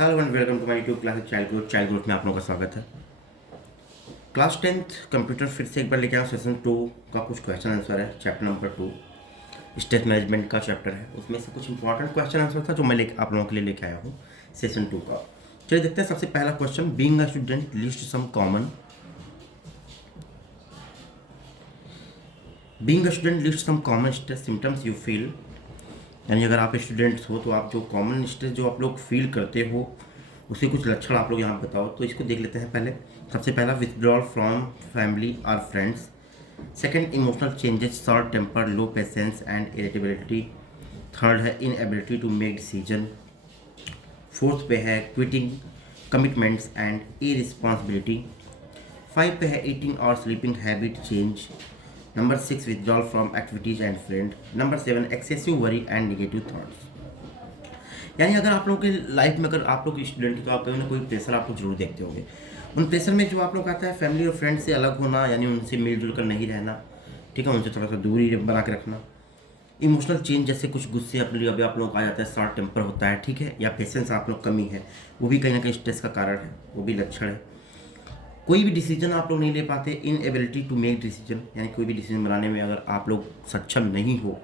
Hello and welcome to my YouTube class child growth में आप लोगों का स्वागत है। क्लास 10th कंप्यूटर फिर से एक बार लेके आया सेशन 2 का कुछ क्वेश्चन आंसर है। चैप्टर नंबर 2 स्ट्रेस मैनेजमेंट का चैप्टर है, उसमें से कुछ इंपॉर्टेंट क्वेश्चन आंसर था जो मैं आप लोगों के लिए लेके आया हूँ सेशन 2 का। चलिए देखते हैं। सबसे पहला question, being a student list some common stress symptoms you feel. यानी अगर आप स्टूडेंट्स हो तो आप जो कॉमन स्ट्रेस जो आप लोग फील करते हो उसके कुछ लक्षण आप लोग यहाँ बताओ। तो इसको देख लेते हैं। पहले सबसे पहला, विथड्रॉल फ्रॉम फैमिली और friends. Second, emotional changes, short temper, low patience and irritability. Third है inability to make decision. Fourth पे है क्विटिंग कमिटमेंट्स एंड इरिस्पॉन्सिबिलिटी। 5 पे है ईटिंग और sleeping habit change. Number 6, withdrawal from activities and friend. Number 7, excessive worry and negative thoughts. यानी अगर आप लोगों की लाइफ में अगर आप लोग स्टूडेंट हो तो आप कहीं ना कोई प्रेशर आप लोग जरूर देखते होंगे। उन प्रेशर में जो आप लोग आता है फैमिली और फ्रेंड से अलग होना, यानी उनसे मिलजुल कर नहीं रहना, ठीक है, उनसे थोड़ा सा दूरी बना के रखना। इमोशनल चेंज, जैसे कुछ गुस्से अपने अभी आप लोग आ जाता है, शॉर्ट टेम्पर होता है, ठीक है, या पेशेंस आप लोग कमी है, वो भी कहीं ना कहीं स्ट्रेस का कारण है, वो भी लक्षण है। कोई भी डिसीजन आप लोग नहीं ले पाते, इनएबिलिटी टू मेक डिसीजन, यानी कोई भी डिसीजन बनाने में अगर आप लोग सक्षम नहीं हो।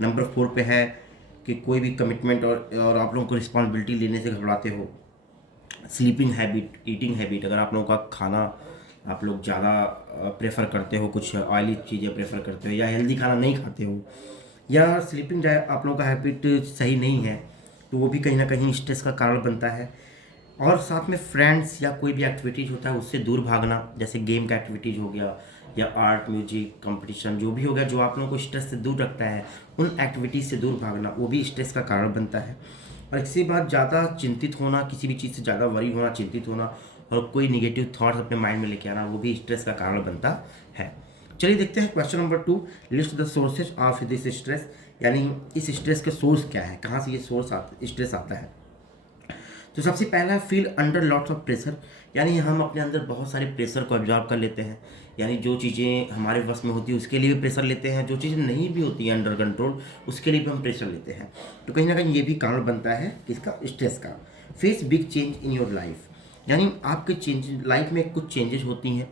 नंबर 4 पे है कि कोई भी कमिटमेंट और आप लोगों को रिस्पॉन्सिबिलिटी लेने से घबराते हो। स्लीपिंग हैबिट, ईटिंग हैबिट, अगर आप लोगों का खाना आप लोग ज़्यादा प्रेफर करते हो, कुछ ऑयली चीज़ें प्रेफर करते हो, या हेल्दी खाना नहीं खाते हो, या स्लीपिंग आप लोगों का हैबिट सही नहीं है, तो वो भी कहीं ना कहीं स्ट्रेस का कारण बनता है। और साथ में फ्रेंड्स या कोई भी एक्टिविटीज़ होता है उससे दूर भागना, जैसे गेम का एक्टिविटीज़ हो गया या आर्ट म्यूजिक कंपटीशन, जो भी हो गया जो आप लोगों को स्ट्रेस से दूर रखता है, उन एक्टिविटीज़ से दूर भागना वो भी स्ट्रेस का कारण बनता है। और इसी बात, ज़्यादा चिंतित होना, किसी भी चीज़ से ज़्यादा वरी होना, चिंतित होना और कोई निगेटिव थॉट्स अपने माइंड में लेके आना, वो भी स्ट्रेस का कारण बनता है। चलिए देखते हैं question number 2, list the sources of this stress. यानी इस स्ट्रेस का सोर्स क्या है, कहाँ से ये स्ट्रेस आता है। तो सबसे पहला है feel under lots of pressure. यानी हम अपने अंदर बहुत सारे प्रेशर को एब्जॉर्ब कर लेते हैं, यानी जो चीज़ें हमारे वश में होती है उसके लिए भी प्रेशर लेते हैं, जो चीज़ें नहीं भी होती हैं अंडर कंट्रोल उसके लिए भी हम प्रेशर लेते हैं। तो कहीं ना कहीं ये भी कारण बनता है किसका, स्ट्रेस का। Face big change in your life, यानी आपके चेंज लाइफ में कुछ चेंजेस होती हैं,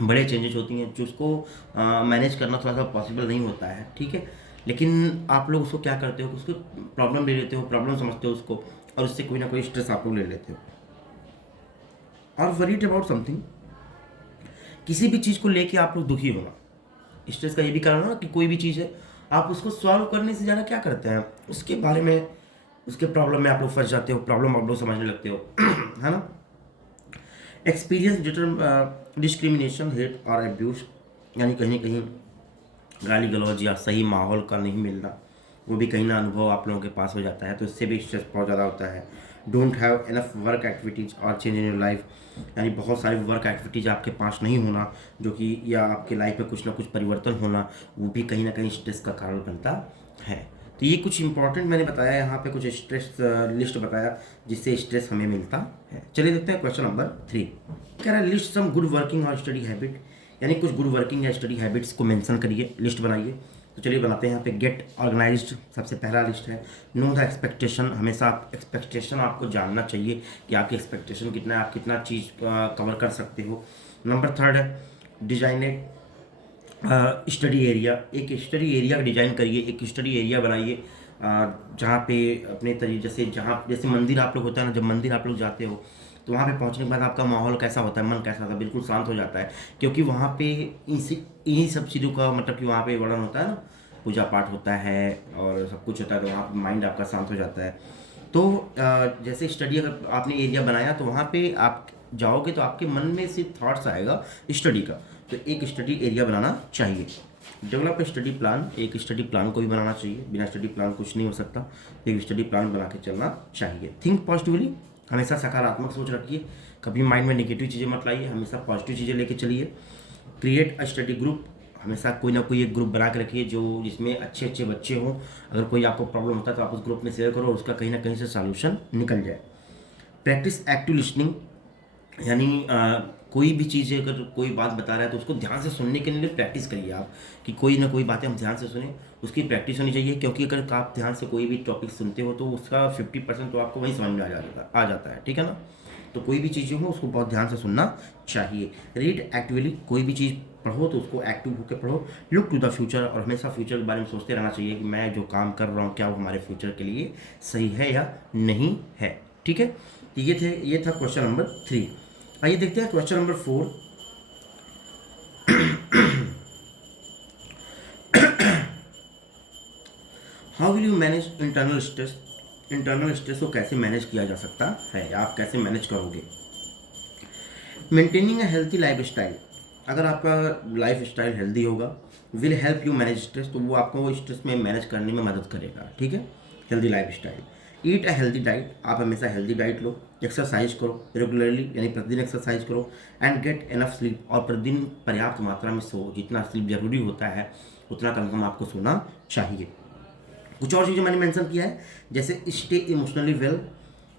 बड़े चेंजेस होती हैं जिसको मैनेज करना थोड़ा सा पॉसिबल नहीं होता है, ठीक है, लेकिन आप लोग उसको क्या करते हो, उसको प्रॉब्लम ले लेते हो, प्रॉब्लम समझते हो उसको, और उससे कोई ना कोई स्ट्रेस आप लोग ले लेते हो। और वरीड अबाउट समथिंग, किसी भी चीज़ को लेके आप लोग दुखी होना, स्ट्रेस का ये भी कारण है ना कि कोई भी चीज़ है आप उसको सॉल्व करने से ज़्यादा क्या करते हैं, उसके बारे में, उसके प्रॉब्लम में आप लोग फंस जाते हो, प्रॉब्लम आप लोग समझने लगते हो है ना। एक्सपीरियंस डिस्क्रिमिनेशन, हेट और एब्यूज, यानी कहीं ना कहीं गाली गलौज या सही माहौल का नहीं मिलना, वो भी कहीं ना अनुभव आप लोगों के पास हो जाता है, तो इससे भी स्ट्रेस बहुत ज़्यादा होता है। Don't have enough work activities और चेंज इन योर लाइफ, यानी बहुत सारी वर्क एक्टिविटीज़ आपके पास नहीं होना जो कि, या आपके लाइफ में कुछ ना कुछ परिवर्तन होना, वो भी कहीं ना कहीं स्ट्रेस का कारण बनता है। तो ये कुछ इंपॉर्टेंट मैंने बताया यहाँ पे, कुछ स्ट्रेस लिस्ट बताया जिससे स्ट्रेस हमें मिलता है। चलिए देखते हैं क्वेश्चन नंबर 3, कह रहा है लिस्ट सम गुड वर्किंग और स्टडी हैबिट, यानी कुछ गुड वर्किंग या स्टडी हैबिट्स को मेंशन करिए, लिस्ट बनाइए। तो चलिए बनाते हैं। यहाँ पे गेट ऑर्गेनाइज्ड सबसे पहला लिस्ट है। नो द एक्सपेक्टेशन, हमेशा आप एक्सपेक्टेशन आपको जानना चाहिए कि आपकी एक्सपेक्टेशन कितना है, आप कितना चीज़ कवर कर सकते हो। नंबर 3 है डिजाइनेड स्टडी एरिया, एक स्टडी एरिया डिजाइन करिए, एक स्टडी एरिया बनाइए जहाँ पे अपने तरीके से, जहाँ जैसे मंदिर आप लोग होता है ना, जब मंदिर आप लोग जाते हो तो वहाँ पे पहुँचने के बाद आपका माहौल कैसा होता है, मन कैसा होता है, बिल्कुल शांत हो जाता है, क्योंकि वहाँ पे इन्हीं सब चीज़ों का मतलब कि वहाँ पे वर्णन होता है ना, पूजा पाठ होता है और सब कुछ होता है, तो वहाँ पे माइंड आपका शांत हो जाता है। तो जैसे स्टडी अगर आपने एरिया बनाया तो वहाँ पे आप जाओगे तो आपके मन में सिर्फ थॉट्स आएगा स्टडी का, तो एक स्टडी एरिया बनाना चाहिए। डेवलप स्टडी प्लान, एक स्टडी प्लान को भी बनाना चाहिए, बिना स्टडी प्लान कुछ नहीं हो सकता, एक स्टडी प्लान बना के चलना चाहिए। थिंक पॉजिटिवली, हमेशा सकारात्मक सोच रखिए, कभी माइंड में नेगेटिव चीज़ें मत लाइए, हमेशा पॉजिटिव चीज़ें लेके चलिए। क्रिएट अ स्टडी ग्रुप, हमेशा कोई ना कोई एक ग्रुप बना के रखिए जो जिसमें अच्छे अच्छे बच्चे हों, अगर कोई आपको प्रॉब्लम होता है तो आप उस ग्रुप में शेयर करो और उसका कहीं ना कहीं से सॉल्यूशन निकल जाए। प्रैक्टिस एक्टिव लिसनिंग, यानी कोई भी चीज़ अगर कोई बात बता रहा है तो उसको ध्यान से सुनने के लिए प्रैक्टिस करिए आप, कि कोई ना कोई बातें हम ध्यान से सुने, उसकी प्रैक्टिस होनी चाहिए। क्योंकि अगर आप ध्यान से कोई भी टॉपिक सुनते हो तो उसका 50% तो आपको वहीं समझ में आ जाता है, ठीक है ना। तो कोई भी चीज़ जो हो उसको बहुत ध्यान से सुनना चाहिए। रीड एक्टिवली, कोई भी चीज़ पढ़ो तो उसको एक्टिव होकर पढ़ो। लुक टू द फ्यूचर, और हमेशा फ्यूचर के बारे में सोचते रहना चाहिए कि मैं जो काम कर रहा हूँ क्या वो हमारे फ्यूचर के लिए सही है या नहीं है, ठीक है। तो ये था क्वेश्चन नंबर 3। आइए देखते हैं question number 4। How will you manage internal stress. Internal stress को कैसे मैनेज किया जा सकता है, आप कैसे मैनेज करोगे। Maintaining a healthy life style, अगर आपका लाइफ स्टाइल हेल्दी होगा, will help you manage stress, तो वो आपको वो स्ट्रेस में मैनेज करने में मदद करेगा, ठीक है। Healthy life style. Eat a healthy diet, आप हमेशा हेल्दी डाइट लो। एक्सरसाइज करो रेगुलरली, यानी प्रतिदिन एक्सरसाइज करो। एंड गेट इनफ स्लीप, और प्रतिदिन पर्याप्त मात्रा में सो, जितना स्लीप जरूरी होता है उतना कम से कम आपको सोना चाहिए। कुछ और चीज़ें मैंने मेंशन किया है, जैसे स्टे इमोशनली वेल,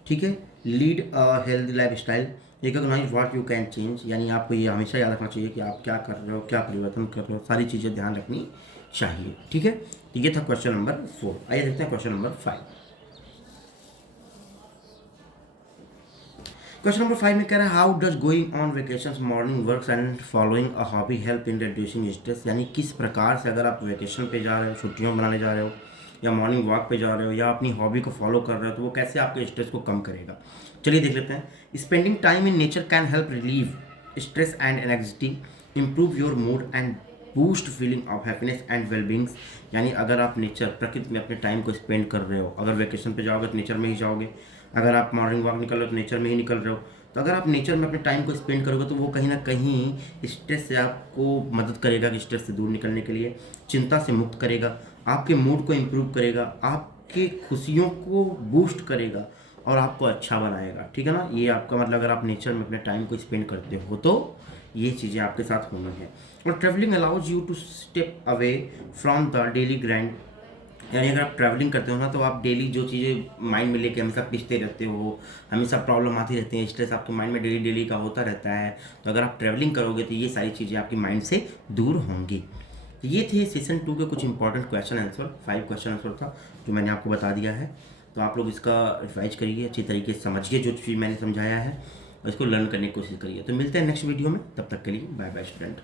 ठीक है। Lead a healthy lifestyle. Recognise what you can change, यानी आपको ये हमेशा याद रखना चाहिए कि आप क्या कर रहे हो, क्या परिवर्तन कर रहे हो, सारी चीज़ें ध्यान रखनी चाहिए, ठीक है। तो ये था क्वेश्चन नंबर 4। आइए देखते हैं क्वेश्चन नंबर 5। क्वेश्चन नंबर 5 में कह रहा है how does going on vacation, morning works and following a hobby help in reducing stress, यानी किस प्रकार से अगर आप वेकेशन पे जा रहे हो, छुट्टियों मनाने जा रहे हो, या मॉर्निंग वॉक पे जा रहे हो, या अपनी हॉबी को फॉलो कर रहे हो, तो वो कैसे आपके स्ट्रेस को कम करेगा। चलिए देख लेते हैं। Spending time in nature can help relieve stress and anxiety, improve your mood and boost feeling of happiness and wellbeings, यानी अगर आप नेचर प्रकृति में अपने टाइम को स्पेंड कर रहे हो, अगर वेकेशन पे जाओगे तो नेचर में ही जाओगे, अगर आप मॉर्निंग वॉक निकल रहे हो तो नेचर में ही निकल रहे हो, तो अगर आप नेचर में अपने टाइम को स्पेंड करोगे तो वो कहीं ना कहीं स्ट्रेस से आपको मदद करेगा, कि स्ट्रेस से दूर निकलने के लिए, चिंता से मुक्त करेगा, आपके मूड को इम्प्रूव करेगा, आपके खुशियों को बूस्ट करेगा और आपको अच्छा बनाएगा, ठीक है ना। ये आपका मतलब अगर आप नेचर में अपने टाइम को स्पेंड करते हो तो ये चीज़ें आपके साथ होनी है। और travelling allows you to step away from the daily grind, यानी अगर आप ट्रैवलिंग करते हो ना तो आप डेली जो चीज़ें माइंड में लेके हमेशा पिसते रहते हो, हमेशा प्रॉब्लम आती रहती है, स्ट्रेस आपके माइंड में डेली डेली का होता रहता है, तो अगर आप ट्रैवलिंग करोगे तो ये सारी चीज़ें आपके माइंड से दूर होंगी। तो ये थे सेशन 2 के कुछ important question answer, 5 question answer था जो मैंने आपको बता दिया है। तो आप लोग इसका रिवाइज करिए, अच्छी तरीके से समझिए जो चीज़ मैंने समझाया है, और इसको लर्न करने की कोशिश करिए। तो मिलते हैं नेक्स्ट वीडियो में, तब तक के लिए बाय बाय स्टूडेंट।